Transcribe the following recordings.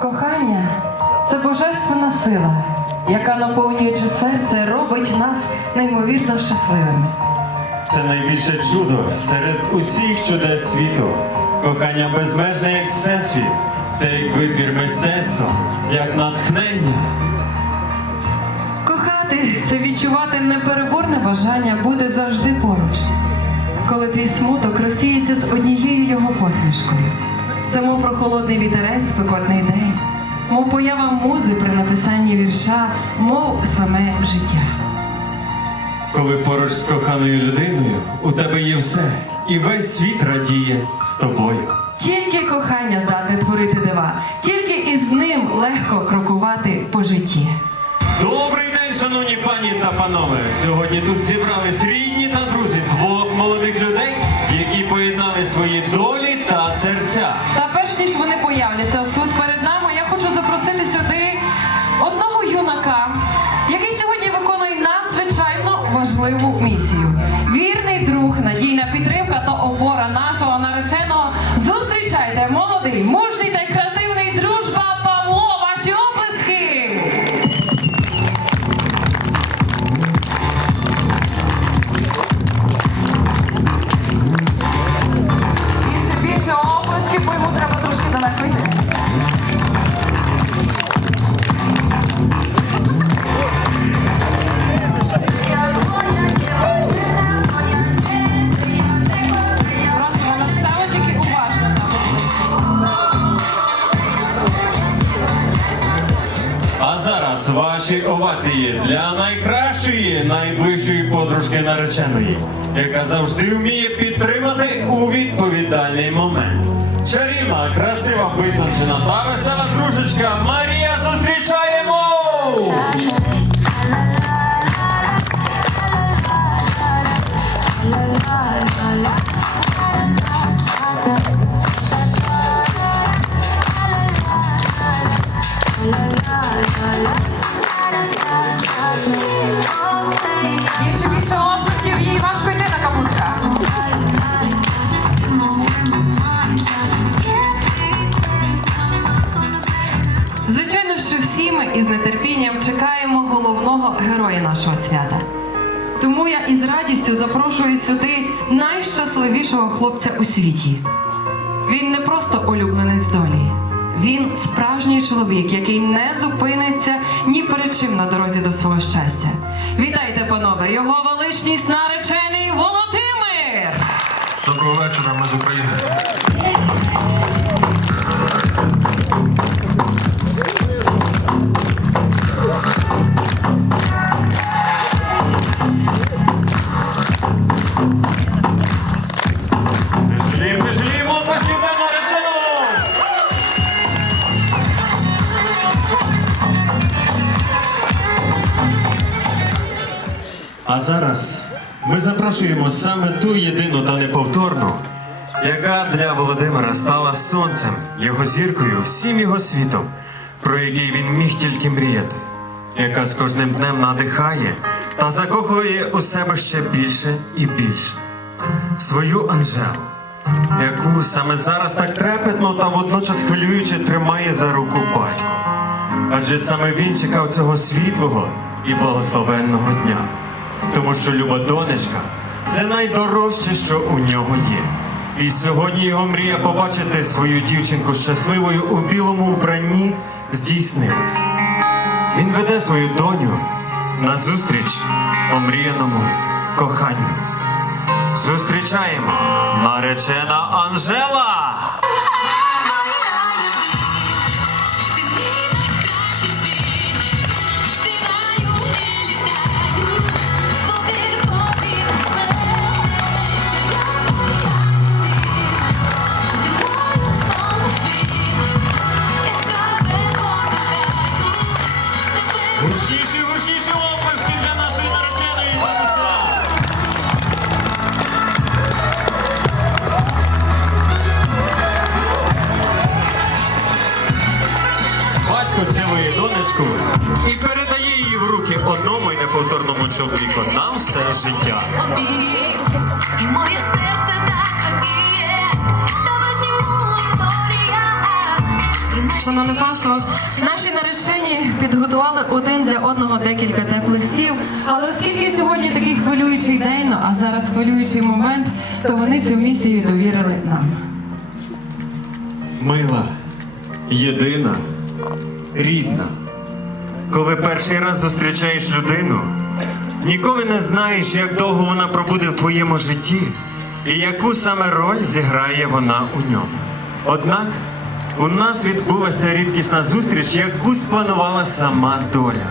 Кохання це божественна сила, яка наповнюючи серце, робить нас неймовірно щасливими. Це найбільше чудо серед усіх чудес світу. Кохання безмежне, як всесвіт. Це як витвір мистецтва, як натхнення. Кохати це відчувати непереборне бажання бути завжди поруч, коли твій смуток розсіється з однією його посмішкою. Це мов прохолодний вітерець, спекотний день, мов поява музи при написанні вірша, мов саме життя. Коли поруч з коханою людиною у тебе є все, і весь світ радіє з тобою. Тільки кохання здатне творити дива, тільки із ним легко крокувати по житті. Добрий день, шановні пані та панове! Сьогодні тут зібрались рідні та друзі двох молодих людей, надзвичайно важливу Овації для найкращої, найближчої подружки нареченої, яка завжди вміє підтримати у відповідальний момент. Чарівна, красива, витончена та весела дружечка Марія зустрічаємо! Чекаємо головного героя нашого свята. Тому я із радістю запрошую сюди найщасливішого хлопця у світі. Він не просто улюбленець долі. Він справжній чоловік, який не зупиниться ні перед чим на дорозі до свого щастя. Вітайте, панове! Його величність наречений Володимир! Доброго вечора, ми з України. А зараз ми запрошуємо саме ту єдину та неповторну, яка для Володимира стала сонцем, його зіркою, всім його світом, про який він міг тільки мріяти, яка з кожним днем надихає та закохує у себе ще більше і більше. Свою Анжелу, яку саме зараз так трепетно та водночас хвилююче тримає за руку батько. Адже саме він чекав цього світлого і благословенного дня. Тому що люба донечка це найдорожче, що у нього є. І сьогодні його мрія побачити свою дівчинку щасливою у білому вбранні здійснилась. Він веде свою доню на зустріч омріяному коханню. Зустрічаємо наречена Анжела! Гучніші, гучніші оплески для нашої нареченої Бабуся! Батько цілує донечку і передає її в руки одному і неповторному чоловіку на все життя. Шановне панство, наші наречені підготували один для одного декілька теплих слів. Але оскільки сьогодні такий хвилюючий день, ну, а зараз хвилюючий момент, то вони цю місію довірили нам. Мила, єдина, рідна. Коли перший раз зустрічаєш людину, ніколи не знаєш, як довго вона пробуде в твоєму житті і яку саме роль зіграє вона у ньому. Однак у нас відбулася рідкісна зустріч, яку спланувала сама доля.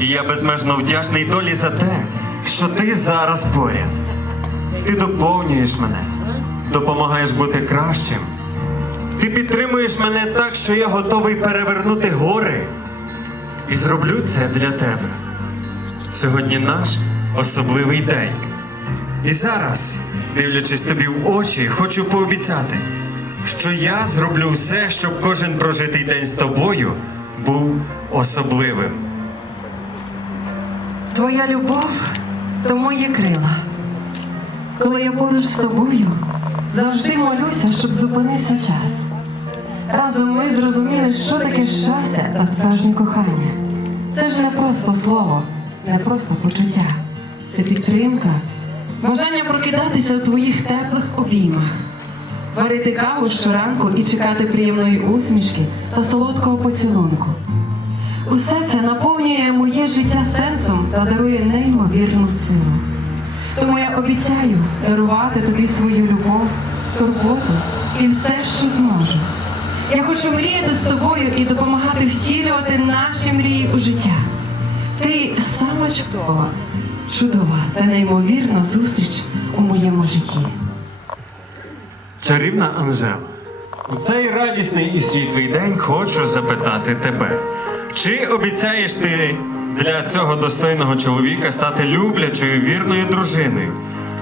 І я безмежно вдячний долі за те, що ти зараз поряд. Ти доповнюєш мене, допомагаєш бути кращим. Ти підтримуєш мене так, що я готовий перевернути гори. І зроблю це для тебе. Сьогодні наш особливий день. І зараз, дивлячись тобі в очі, хочу пообіцяти, що я зроблю все, щоб кожен прожитий день з тобою був особливим. Твоя любов то мої крила. Коли я поруч з тобою, завжди молюся, щоб зупинився час. Разом ми зрозуміли, що таке щастя та справжнє кохання. Це ж не просто слово, не просто почуття. Це підтримка, бажання прокидатися у твоїх теплих обіймах, варити каву щоранку і чекати приємної усмішки та солодкого поцілунку. Усе це наповнює моє життя сенсом та дарує неймовірну силу. Тому я обіцяю дарувати тобі свою любов, турботу і все, що зможу. Я хочу мріяти з тобою і допомагати втілювати наші мрії у життя. Ти сама чудова, чудова та неймовірна зустріч у моєму житті. Чарівна Анжела, у цей радісний і світлий день хочу запитати тебе, чи обіцяєш ти для цього достойного чоловіка стати люблячою вірною дружиною,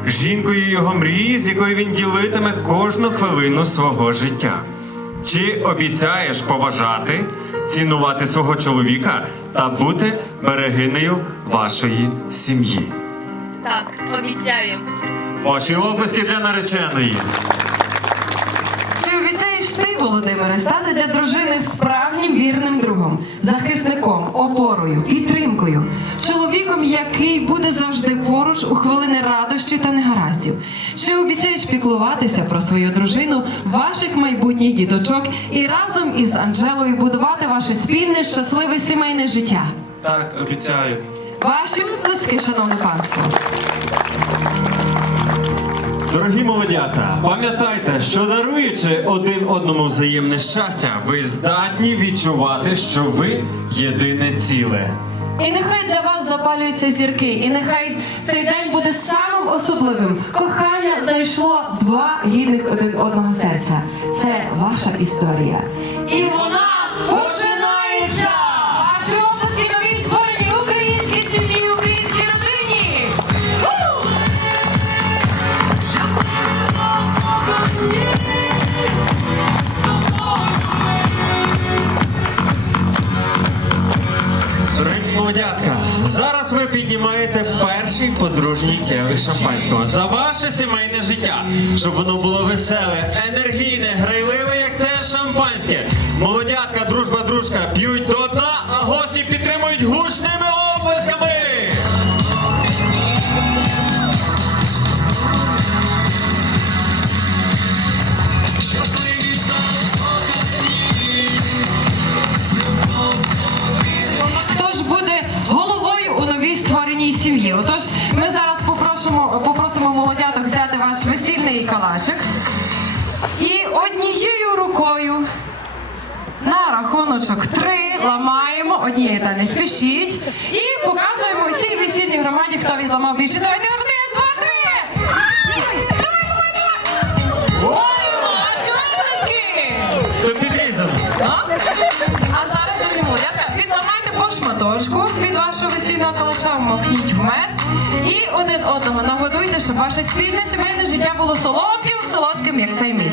жінкою його мрії, з якою він ділитиме кожну хвилину свого життя? Чи обіцяєш поважати, цінувати свого чоловіка та бути берегинею вашої сім'ї? Так, обіцяю. Ваші оплески для нареченої. Ти, Володимире, стати для дружини справжнім вірним другом, захисником, опорою, підтримкою, чоловіком, який буде завжди поруч у хвилини радощі та негараздів? Чи обіцяєш піклуватися про свою дружину, ваших майбутніх діточок і разом із Анжелою будувати ваше спільне щасливе сімейне життя? Так, обіцяю. Ваші оплески, шановне панство. Дорогі молодята, пам'ятайте, що даруючи один одному взаємне щастя, ви здатні відчувати, що ви єдине ціле. І нехай для вас запалюються зірки, і нехай цей день буде самим особливим. Кохання знайшло два рідних один одного серця. Це ваша історія. І вона починається! Зараз ви піднімаєте перший подружній келих шампанського за ваше сімейне життя, щоб воно було веселе, енергійне, грайливе, як це шампанське. Молодятка, дружба, дружка п'ють до дна, а гості підтримують гучними ми зараз попросимо, попросимо молодяток взяти ваш весільний калачик і однією рукою на рахуночок три ламаємо однією та не спішіть і показуємо всій весільній громаді, хто відламав більше. Давайте один, два, три! Давай, давай, давай! Ой, ваші оплески! Хто підрізаний? А? Зараз, дорогі молодятка, відламайте по шматочку від вашого весільного калача, вмокніть в мед і один одного нагодуйте, щоб ваше спільне сімейне життя було солодким, солодким, як цей мід.